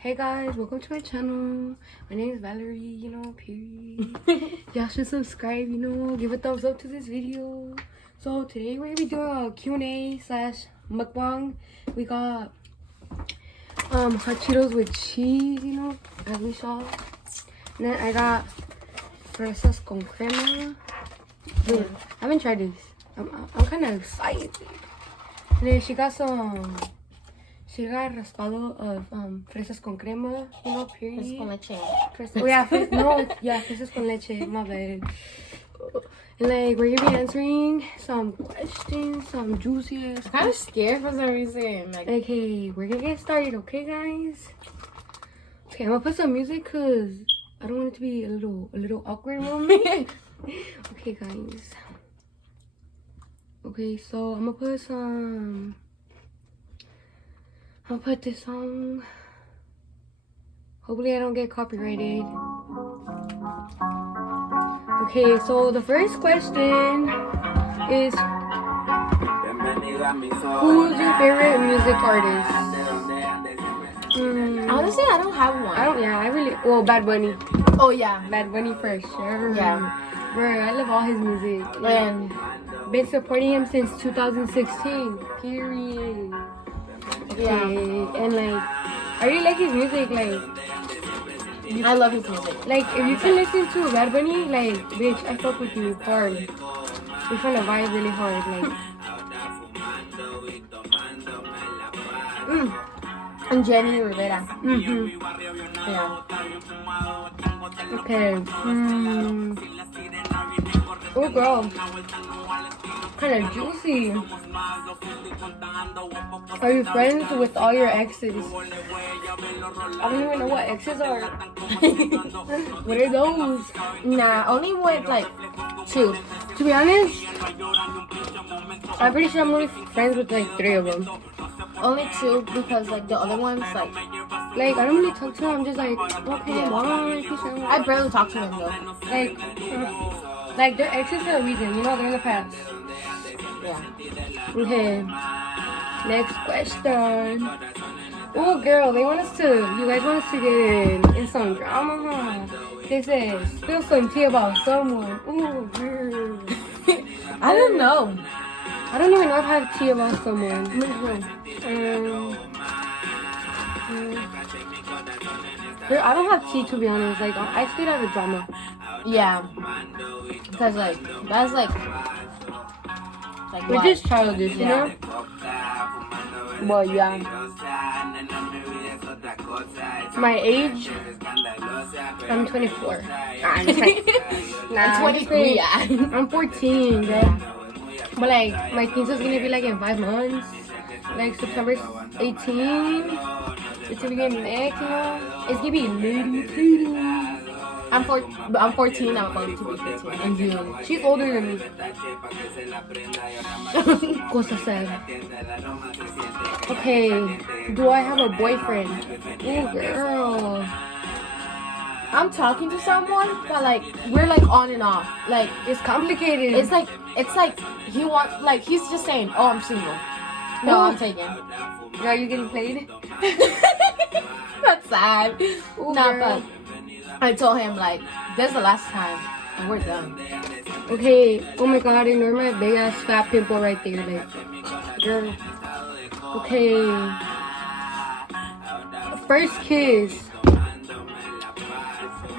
Hey guys, welcome to my channel. My name is Valerie, period. Y'all should subscribe, give a thumbs up to this video. So today we're gonna be doing a Q&A slash mukbang. We got hot Cheetos with cheese, as we saw. And then I got fresas con crema. Dude, I haven't tried this. I'm kind of excited. And then she got raspado of fresas con crema, period. Fresas con leche. Fresas con leche, my bad. And we're gonna be answering some questions, some juicy ass. I'm kind of scared for some reason. Okay, we're gonna get started, okay, guys? Okay, I'm gonna put some music because I don't want it to be a little awkward moment. Okay, guys. Okay, so I'm gonna put this on. Hopefully I don't get copyrighted. Okay, so the first question is, who's your favorite music artist? Honestly, I don't have one. Well, Bad Bunny. Oh, yeah. Bad Bunny for sure. Yeah. Bro, I love all his music. And been supporting him since 2016, period. yeah. Okay, and I really like his music. I love his music. If you can listen to Bad Bunny, bitch, I fuck with you hard. We're trying to vibe really hard, And Jenny Rivera. Yeah. Okay. Oh, girl. Kind of juicy. Are you friends with all your exes? I don't even know what exes are. What are those? Nah, only with two. To be honest, I'm pretty sure I'm only friends with 3 of them. Only two because the other ones I don't really talk to them. I'm just okay, bye, peace out. I barely talk to them though. They're exes for a reason, they're in the past. Yeah. Okay. Next question. Oh, girl, you guys want us to get in some drama, huh? They said, spill some tea about someone. Ooh, girl. I don't know. I don't even know if I have tea about someone. Girl, I don't have tea, to be honest. I stayed out of drama. Yeah. Because that's we're just childish, you know? Well, yeah. My age? I'm 24. I'm I'm 23, yeah. I'm 14, bro. But my quincea's gonna be in 5 months. September 18. It's gonna be next, It's gonna be little. I'm 14. I'm going to be 15 in June. She's older than me. Cosa sad. Okay, do I have a boyfriend? Oh, girl. I'm talking to someone, but we're on and off. It's complicated. It's he's just saying, "Oh, I'm single." No, I'm taken. Are you getting played? That's sad. Ooh, no, girl. but I told him this is the last time, and we're done. Okay. Oh my God! Ignore my big ass fat pimple right there, girl. Okay. First kiss.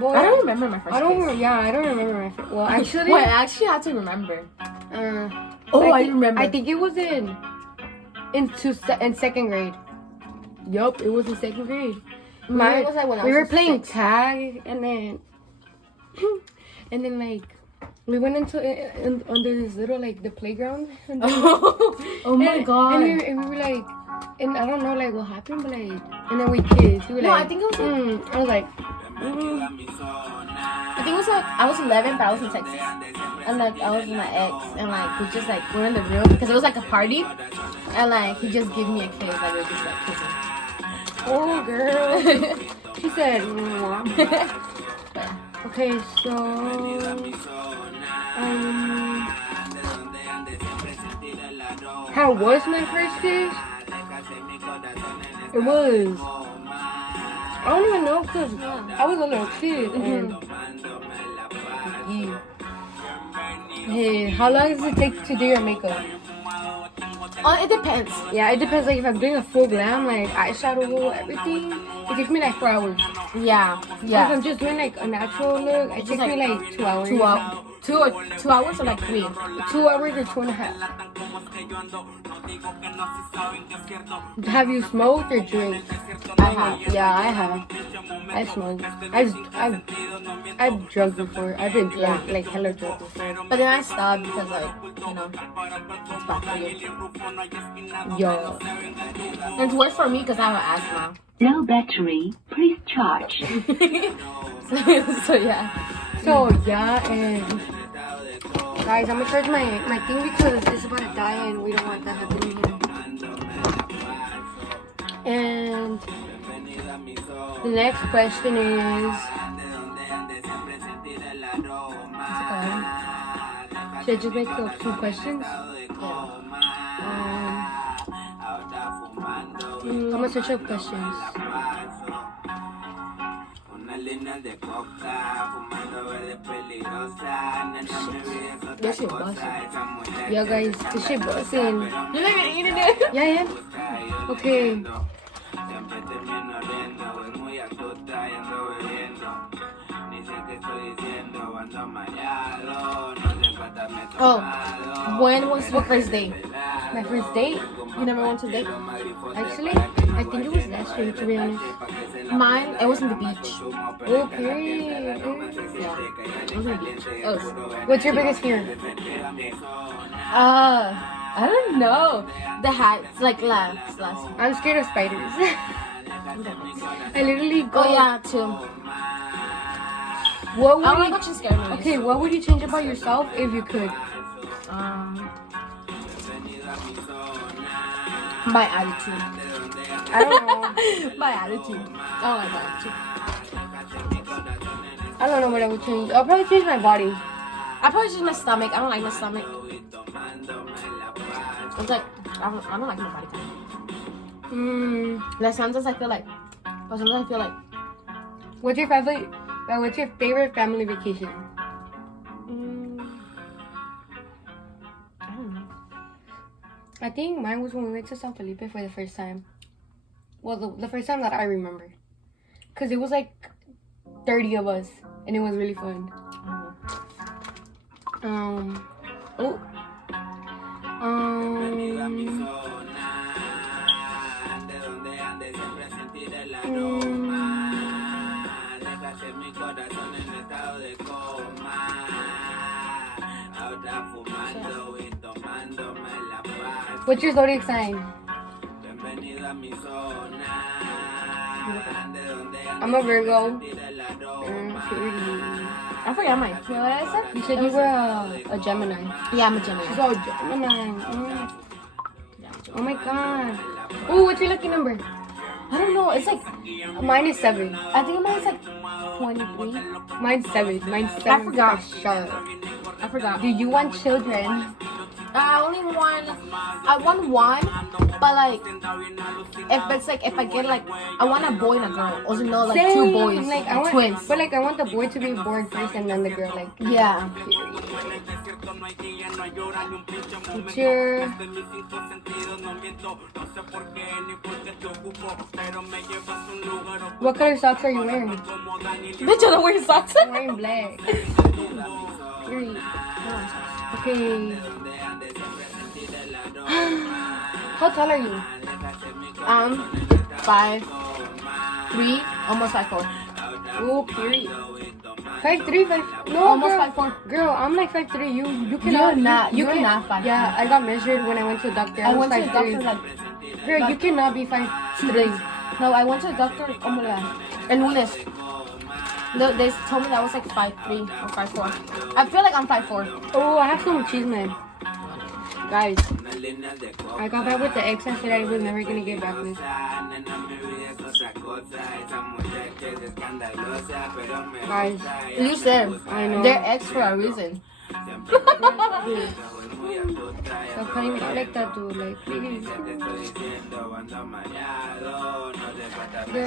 Boy, I don't remember my first kiss. I don't remember my first. Well, actually. Wait, I actually have to remember. I remember. I think it was in 2nd grade. Yup, it was in 2nd grade. Mine was when we were playing tag, and then we went under this little the playground. Oh my God! And we were and I don't know what happened, but and then we kissed. We were I think it was I was I think it was I was 11, but I was in Texas, and I was with my ex, and we just went in the room because it was a party, and he just gave me a kiss, we were just kissing. Oh, girl. She said, okay, so, how was my first kiss? It was I don't even know because I was a little kid. And yeah. Hey, how long does it take to do your makeup? It depends. Yeah, it depends. Like if I'm doing a full glam, like eyeshadow, everything, it takes me like 4 hours. Yeah. If I'm just doing like a natural look, it takes me like 2 hours. 2 hours. 2 hours or like 3? 2 hours or 2.5. Have you smoked or drank? I have. Yeah, I have. I smoked. I've drunk before. I've been drunk, like hella drunk before. But then I stopped because like, you know, it's bad for you. Yo. And it's worse for me because I have asthma. No battery, please charge. So yeah. So yeah, and guys, I'm gonna charge my thing because it's about to die and we don't want that happening here. And the next question is, should I just make up 2 questions? I'm gonna switch up questions. This shit busting. Yeah, guys, this shit busting. You're not even eating it? Yeah. Okay. Oh, when was your first date? My first date? You never went to date? Actually, I think it was last year, to be honest. Mine, it was in the beach. Oh, period. Yeah, it was in the beach. What's your biggest fear? I don't know. The hats, like last. I'm scared of spiders. I literally go. Oh yeah, too. What would I don't you, like watching scary movies. okay, what would you change about yourself if you could? My attitude. I don't know. My attitude. I don't like my attitude. I don't know what I would change. I'll probably change my body. I probably change my stomach. I don't like my stomach. It's like I don't like my body type. Like sometimes I feel like, but sometimes I feel like. What's your favorite family vacation? I don't know. I think mine was when we went to San Felipe for the first time. Well, the first time that I remember. Because it was like 30 of us. And it was really fun. What's your zodiac sign? I'm a Virgo. I forgot mine. You know what I said? You said you were a Gemini. Yeah, I'm a Gemini. She's all Gemini. Oh my god. Oh, what's your lucky number? I don't know. It's like Mine is 7. I think mine's like 23. Mine's 7. Mine's 7. forgot. For sure. I forgot. Do you want children? I want one, but like if I get like I want a boy and a girl, or no, like Same. 2 boys, Like I want twins. But like I want the boy to be born first and then the girl. Like Yeah. what's your What color socks are you wearing? Bitch, I don't wear socks. I'm wearing black. Period. Okay. How tall are you? 5'3", almost 5'4". Oh, period. 5'3", 5. No, Almost girl. 5'4". Girl, I'm like 5'3". You cannot. You're can- not 5'3". Yeah, I got measured when I went to the doctor. I was went to the 5'3". doctor like Girl, you cannot be 5'3". no, I went to the doctor. Oh my god, el lunes. They told me that I was like 5'3" or 5'4". I feel like I'm 5'4". Oh, I have some cheese, man. Guys, I got back with the ex I said I was never gonna get back with. Guys, You said I know. they're ex for a reason. Stop cutting me out like that, dude. Like, please.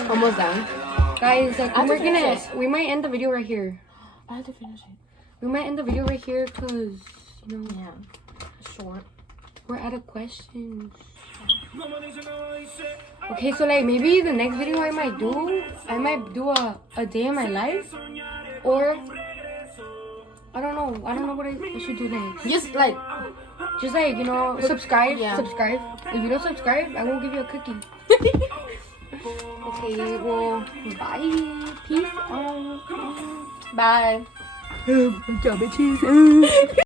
Almost done. Guys, like, I have to finish it. we might end the video right here. I have to finish it. We might end the video right here because, you know, Yeah. Short. we're out of questions. Okay, so like maybe the next video I might do a day in my life, or I don't know what I should do next. Just like, Just like, you know, subscribe. Yeah. Subscribe. If you don't subscribe, I won't give you a cookie. Okay, well, bye. Peace out. bye. Good job, bitches.